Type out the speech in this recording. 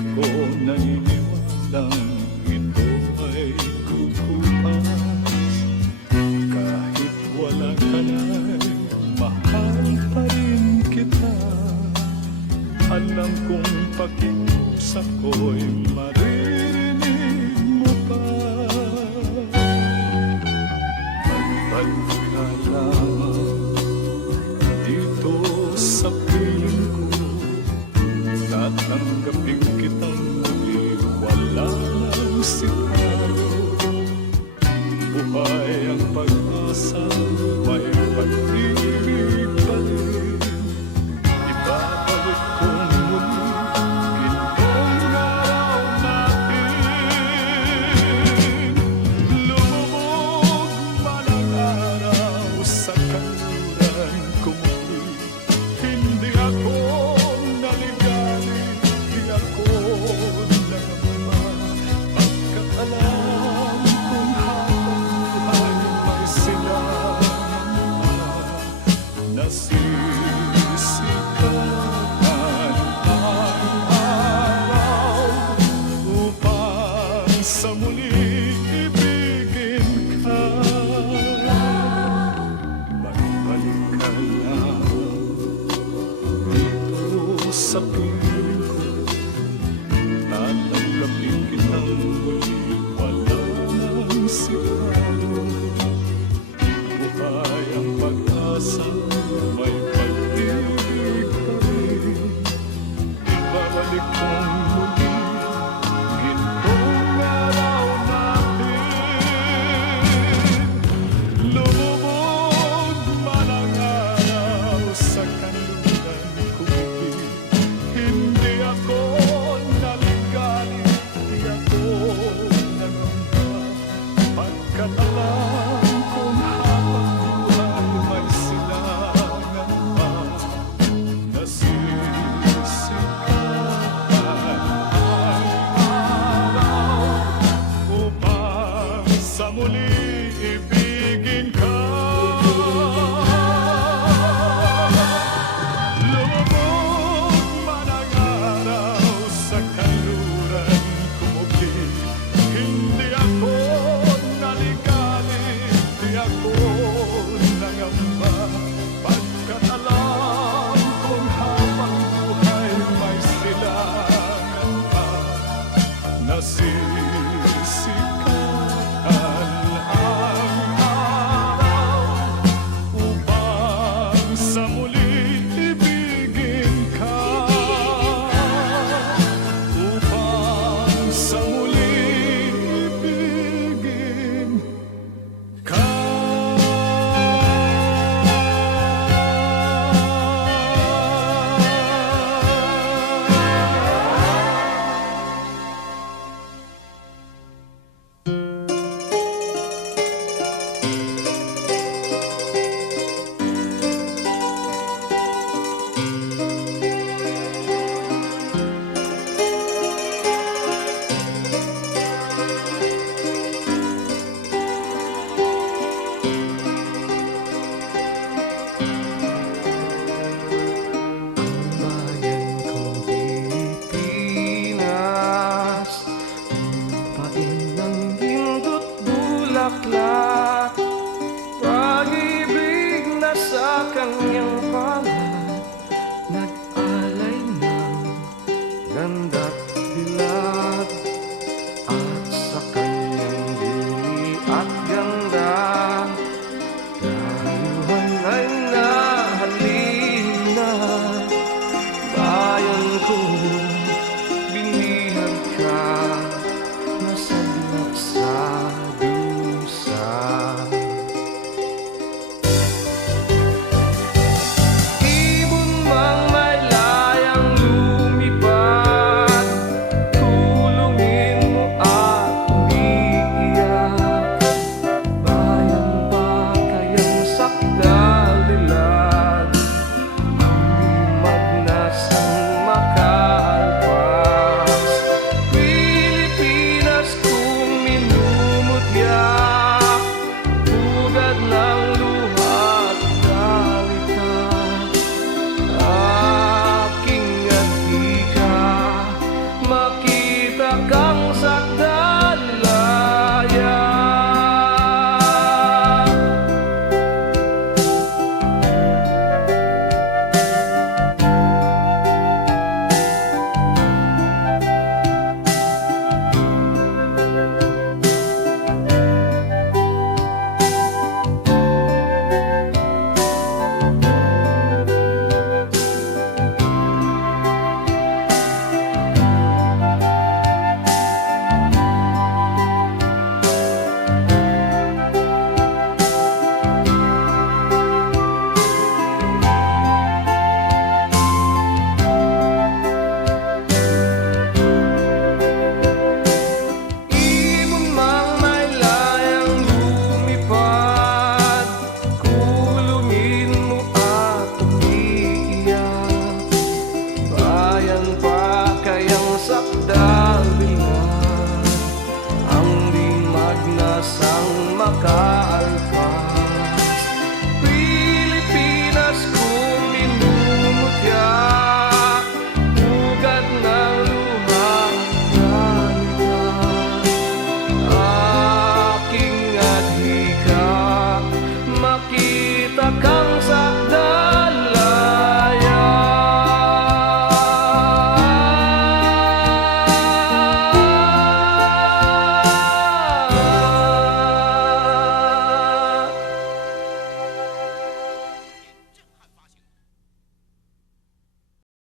ako naniniwalang ito ay kukupas. Kahit wala ka na'y mahal pa rin kita. Alam kong pakiusap ko'y maririnig mo pa. Magbalik ka lamang dito sa piling ko. Tatanggapin kitang muli, wala nang sikalo. Buhay ang pag-asa, may pag-ibig pa rin. Ibabalik kong muli gintong araw natin. Lumubog man ang araw sa kanluran ko muli. Hindi ako naligali, di ako nangamba. Pagkat alam kong habang buhay may silangan pa. Nasisikatan ang araw upang sa muli ibigin ka. Magbalik ka lamang dito sa piling ko. Tatanggapin kitang muli, wala nang siguro. Buhay ang pag-asa, may pag-ibig pa rin. Ibabalik kong muli gintong araw natin. Lumubog man ang araw sa kanluran ko muli. Hindi ako naligali, di ako nangamba. Pagkat alam kong habang buhay may silangan pa. Nasisikatan ang araw upang sa muli ibigin ka. Lumubog man ang araw sa kanluran ko muli. Hindi ako naligali, di ako nangamba. Pagkat alam kong habang buhay may silangan pa. Nasisikatan ang araw upang sa muli ibigin ka. Upang sa muli ibigin ka. Bayan kong Pilipinas, lupain ng lindot bulaklak, pag-ibig na sa kanyang palad.